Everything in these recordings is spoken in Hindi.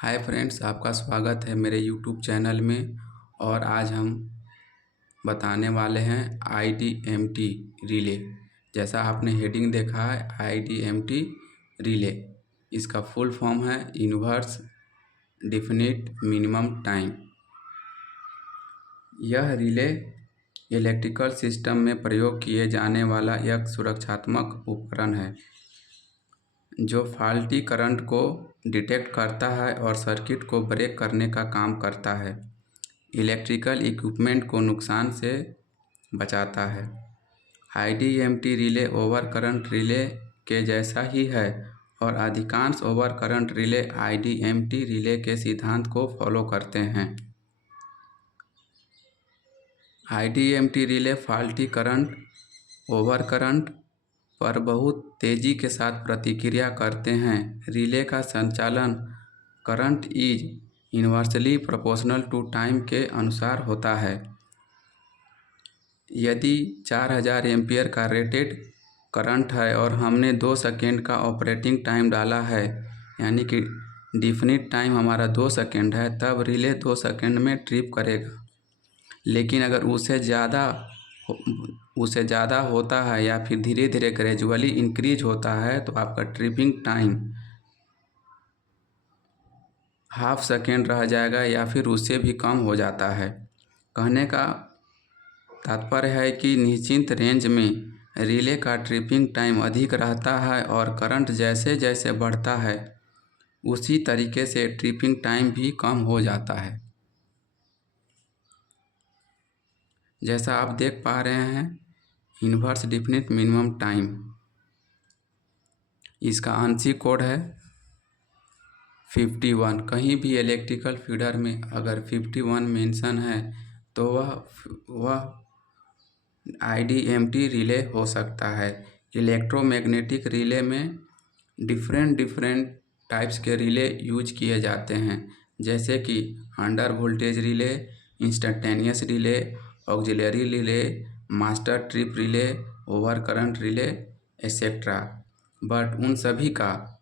हाय फ्रेंड्स, आपका स्वागत है मेरे यूट्यूब चैनल में। और आज हम बताने वाले हैं IDMT रिले। जैसा आपने हेडिंग देखा है IDMT रिले, इसका फुल फॉर्म है इन्वर्स डिफिनिट मिनिमम टाइम। यह रिले इलेक्ट्रिकल सिस्टम में प्रयोग किए जाने वाला एक सुरक्षात्मक उपकरण है जो फॉल्टी करंट को डिटेक्ट करता है और सर्किट को ब्रेक करने का काम करता है। इलेक्ट्रिकल इक्विपमेंट को नुकसान से बचाता है। IDMT relay over current relay के जैसा ही है और अधिकांश over current relay IDMT relay के सिद्धांत को फॉलो करते हैं। IDMT relay faulty current over current पर बहुत तेज़ी के साथ प्रतिक्रिया करते हैं। रिले का संचालन current is inversely proportional to time के अनुसार होता है। यदि 4000 एम्पियर का रेटेड करंट है और हमने 2 सेकेंड का ऑपरेटिंग टाइम डाला है, यानी कि डिफिनिट टाइम हमारा 2 सेकेंड है, तब रिले 2 सेकेंड में ट्रिप करेगा। लेकिन अगर उससे ज़्यादा होता है या फिर धीरे धीरे ग्रेजुअली इंक्रीज होता है तो आपका ट्रिपिंग टाइम हाफ सेकेंड रह जाएगा या फिर उससे भी कम हो जाता है। कहने का तात्पर्य है कि निश्चित रेंज में रिले का ट्रिपिंग टाइम अधिक रहता है और करंट जैसे जैसे बढ़ता है उसी तरीके से ट्रिपिंग टाइम भी कम हो जाता है। जैसा आप देख पा रहे हैं इन्वर्स डिफिनिट मिनिमम टाइम, इसका आंशिक कोड है 51। कहीं भी इलेक्ट्रिकल फीडर में अगर 51 मेंशन है तो वह IDMT रिले हो सकता है। इलेक्ट्रोमैग्नेटिक रिले में डिफरेंट टाइप्स के रिले यूज किए जाते हैं, जैसे कि under voltage relay, instantaneous relay, auxiliary relay, master trip relay, over current relay etcetera. But उन सभी का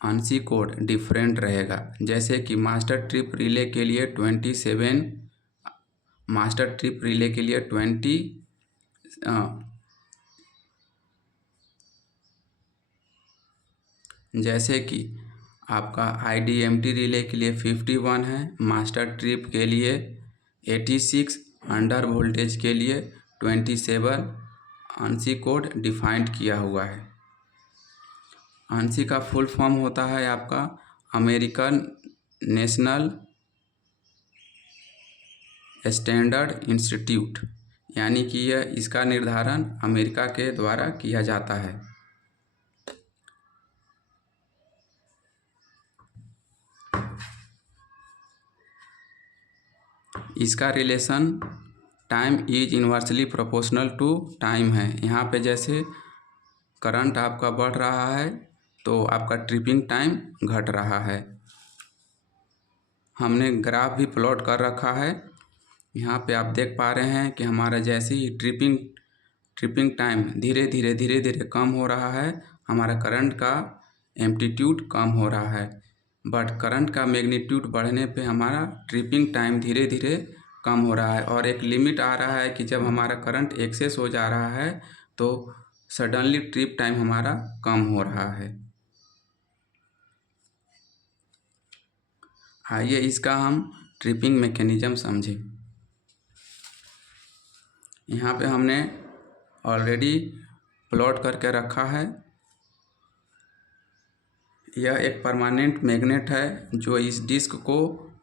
आंशिक कोड डिफरेंट रहेगा। जैसे कि मास्टर ट्रिप रिले के लिए 27, मास्टर ट्रिप रिले के लिए 20, जैसे कि आपका IDMT रिले के लिए 51 है, मास्टर ट्रिप के लिए 86, अंडर वोल्टेज के लिए 27 आंशिक कोड डिफाइंड किया हुआ है। आंशिक का फुल फॉर्म होता है आपका अमेरिकन नेशनल स्टैंडर्ड इंस्टीट्यूट, यानी कि यह इसका निर्धारण अमेरिका के द्वारा किया जाता है। इसका relation time is inversely proportional to time है। यहाँ पे जैसे करंट आपका बढ़ रहा है तो आपका ट्रिपिंग टाइम घट रहा है। हमने ग्राफ भी प्लॉट कर रखा है। यहाँ पे आप देख पा रहे हैं कि हमारा जैसे ही ट्रिपिंग टाइम धीरे धीरे कम हो रहा है, हमारा करंट का एम्पलीट्यूड कम हो रहा है। बट करंट का मैग्नीट्यूड बढ़ने पे हमारा ट्रिपिंग टाइम धीरे धीरे कम हो रहा है और एक लिमिट आ रहा है कि जब हमारा करंट एक्सेस हो जा रहा है तो सडनली ट्रिप टाइम हमारा कम हो रहा है। आइए इसका हम ट्रिपिंग मैकेनिज्म समझें। यहाँ पे हमने ऑलरेडी प्लॉट करके रखा है। यह एक परमानेंट मैग्नेट है जो इस डिस्क को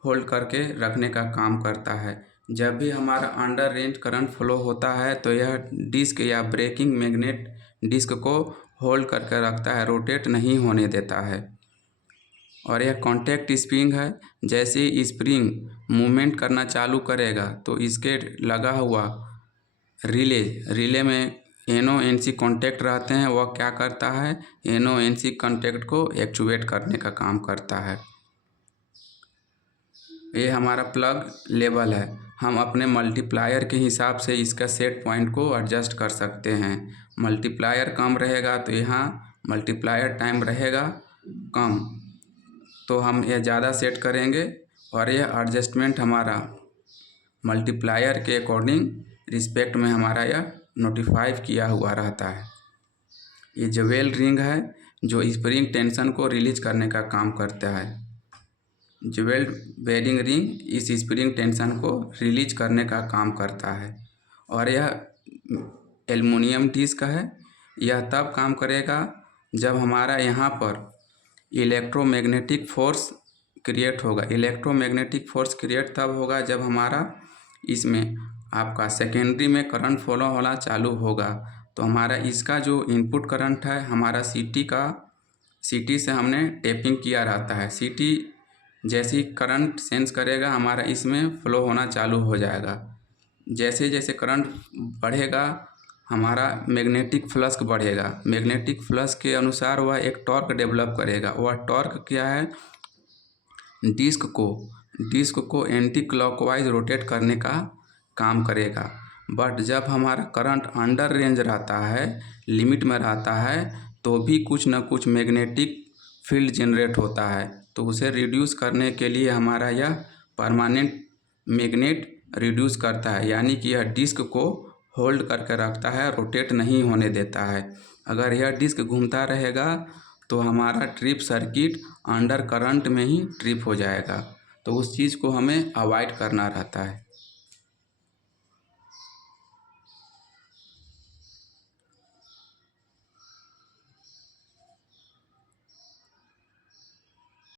होल्ड करके रखने का काम करता है। जब भी हमारा अंडर रेंज करंट फ्लो होता है तो यह डिस्क या ब्रेकिंग मैग्नेट डिस्क को होल्ड करके रखता है, रोटेट नहीं होने देता है। और यह कॉन्टैक्ट स्प्रिंग है। जैसे ही स्प्रिंग मूवमेंट करना चालू करेगा तो इसके लगा हुआ रिले में NO-NC कॉन्टैक्ट रहते हैं। वह क्या करता है, NO-NC कॉन्टैक्ट को एक्चुएट करने का काम करता है। ये हमारा प्लग लेवल है। हम अपने मल्टीप्लायर के हिसाब से इसका सेट पॉइंट को एडजस्ट कर सकते हैं। मल्टीप्लायर कम रहेगा तो यहाँ मल्टीप्लायर टाइम रहेगा कम, तो हम यह ज़्यादा सेट करेंगे और यह एडजस्टमेंट हमारा मल्टीप्लायर के अकॉर्डिंग रिस्पेक्ट में हमारा यह नोटिफाई किया हुआ रहता है। ये ज्वेल रिंग है जो स्प्रिंग टेंशन को रिलीज करने का काम करता है। ज्वेल बेरिंग रिंग इस स्प्रिंग टेंशन को रिलीज करने का काम करता है। और यह एल्युमिनियम डिस्क है। यह तब काम करेगा जब हमारा यहाँ पर इलेक्ट्रोमैग्नेटिक फोर्स क्रिएट होगा। इलेक्ट्रोमैग्नेटिक फोर्स क्रिएट तब होगा जब हमारा इसमें आपका सेकेंडरी में करंट फ्लो होना चालू होगा। तो हमारा इसका जो इनपुट करंट है हमारा सीटी से हमने टेपिंग किया रहता है। सीटी जैसी करंट सेंस करेगा हमारा इसमें फ्लो होना चालू हो जाएगा। जैसे जैसे करंट बढ़ेगा हमारा मैग्नेटिक फ्लक्स बढ़ेगा। मैग्नेटिक फ्लक्स के अनुसार वह एक टॉर्क डेवलप करेगा। वह टॉर्क क्या है, डिस्क को एंटी क्लॉकवाइज रोटेट करने का काम करेगा। बट जब हमारा करंट अंडर रेंज रहता है, लिमिट में रहता है, तो भी कुछ न कुछ मैग्नेटिक फील्ड जनरेट होता है। तो उसे रिड्यूस करने के लिए हमारा यह परमानेंट मैग्नेट रिड्यूस करता है, यानी कि यह डिस्क को होल्ड करके रखता है, रोटेट नहीं होने देता है। अगर यह डिस्क घूमता रहेगा तो हमारा ट्रिप सर्किट अंडर करंट में ही ट्रिप हो जाएगा। तो उस चीज़ को हमें अवॉइड करना रहता है।